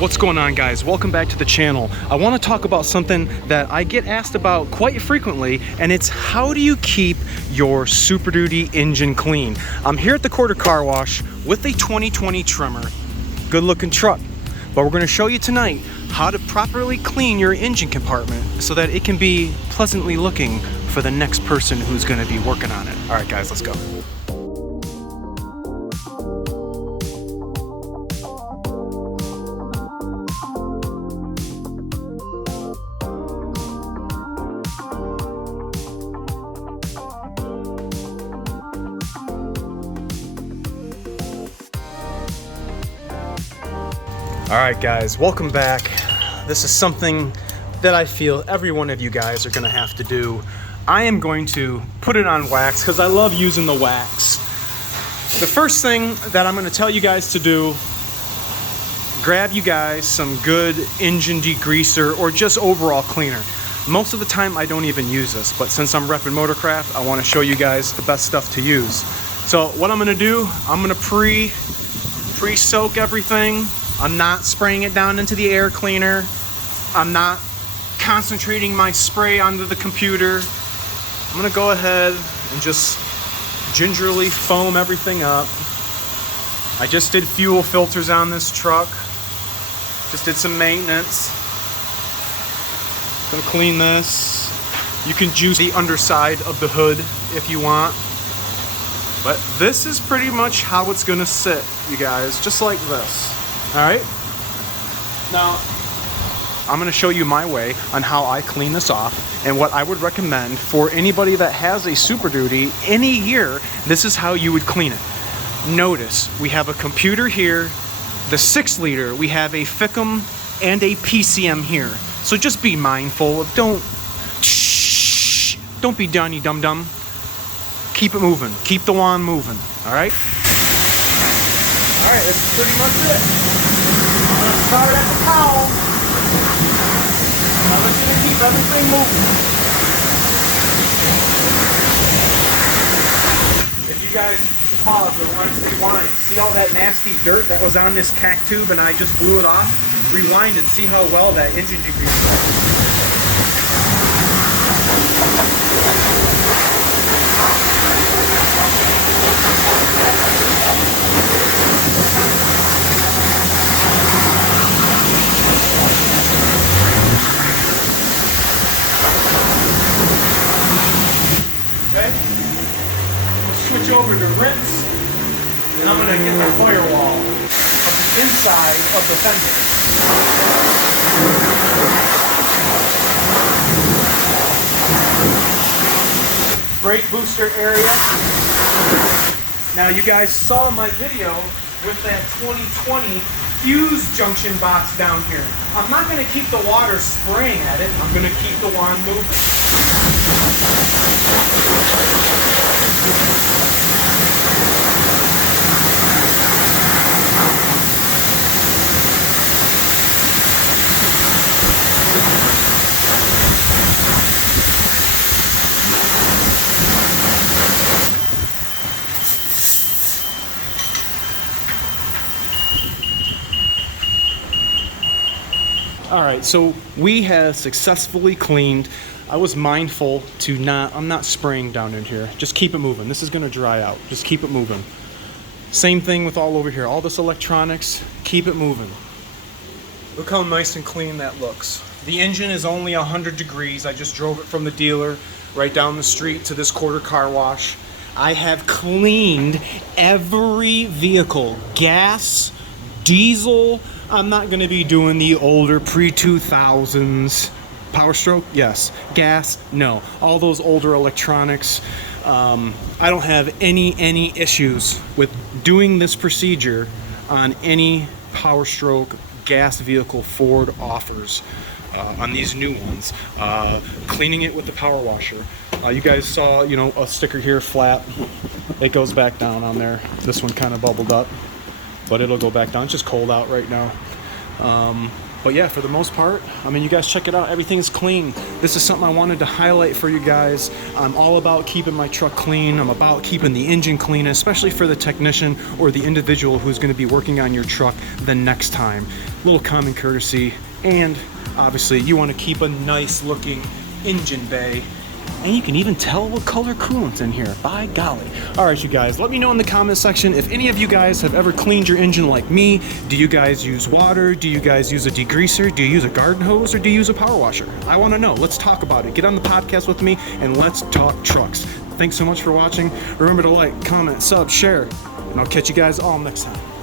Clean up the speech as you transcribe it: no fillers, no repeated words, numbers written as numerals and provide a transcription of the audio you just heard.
What's going on, guys? Welcome back to the channel. I want to talk about something that I get asked about quite frequently, and it's how do you keep your Super Duty engine clean? I'm here at the Quarter Car Wash with a 2020 Tremor. Good looking truck. But we're going to show you tonight how to properly clean your engine compartment so that it can be pleasantly looking for the next person who's going to be working on it. All right, guys, let's go. All right, guys, welcome back. This is something that I feel every one of you guys are gonna have to do. I am going to put it on wax because I love using the wax. The first thing that I'm gonna tell you guys to do, grab you guys some good engine degreaser or just overall cleaner. Most of the time I don't even use this, but since I'm repping Motorcraft, I wanna show you guys the best stuff to use. So what I'm gonna do, I'm gonna pre-soak everything. I'm not spraying it down into the air cleaner. I'm not concentrating my spray onto the computer. I'm gonna go ahead and just gingerly foam everything up. I just did fuel filters on this truck. Just did some maintenance. Gonna clean this. You can juice the underside of the hood if you want. But this is pretty much how it's gonna sit, you guys, just like this. All right, now I'm going to show you my way on how I clean this off and what I would recommend for anybody that has a Super Duty any year. This is how you would clean it. Notice we have a computer here, the 6-liter, we have a FICM and a PCM here. So just be mindful of don't be Johnny Dum Dum. Keep it moving. Keep the wand moving. All right. All right, that's pretty much it. I'm gonna start at the towel. I'm just gonna keep everything moving. If you guys pause or want to rewind, see all that nasty dirt that was on this cac tube and I just blew it off? Rewind and see how well that engine degreaser. Switch over to rinse, and I'm going to get the firewall of the inside of the fender. Brake booster area. Now you guys saw my video with that 2020 fuse junction box down here. I'm not going to keep the water spraying at it. I'm going to keep the wand moving. All right, so we have successfully cleaned. I was mindful to I'm not spraying down in here. Just keep it moving. This is gonna dry out. Just keep it moving. Same thing with all over here. All this electronics, keep it moving. Look how nice and clean that looks. The engine is only 100 degrees. I just drove it from the dealer right down the street to this Quarter Car Wash. I have cleaned every vehicle, gas, diesel. I'm not gonna be doing the older pre-2000s. Power stroke, yes. Gas, no. All those older electronics. I don't have any issues with doing this procedure on any Power Stroke gas vehicle Ford offers. On these new ones, cleaning it with the power washer. You guys saw, a sticker here flat. It goes back down on there. This one kind of bubbled up, but it'll go back down. It's just cold out right now. But yeah, for the most part, I mean, you guys check it out. Everything's clean. This is something I wanted to highlight for you guys. I'm all about keeping my truck clean. I'm about keeping the engine clean, especially for the technician or the individual who's going to be working on your truck the next time. Little common courtesy. And obviously, you want to keep a nice looking engine bay. And you can even tell what color coolant's in here. By golly. All right, you guys, let me know in the comment section if any of you guys have ever cleaned your engine like me. Do you guys use water? Do you guys use a degreaser? Do you use a garden hose? Or do you use a power washer? I want to know. Let's talk about it. Get on the podcast with me and let's talk trucks. Thanks so much for watching. Remember to like, comment, sub, share, and I'll catch you guys all next time.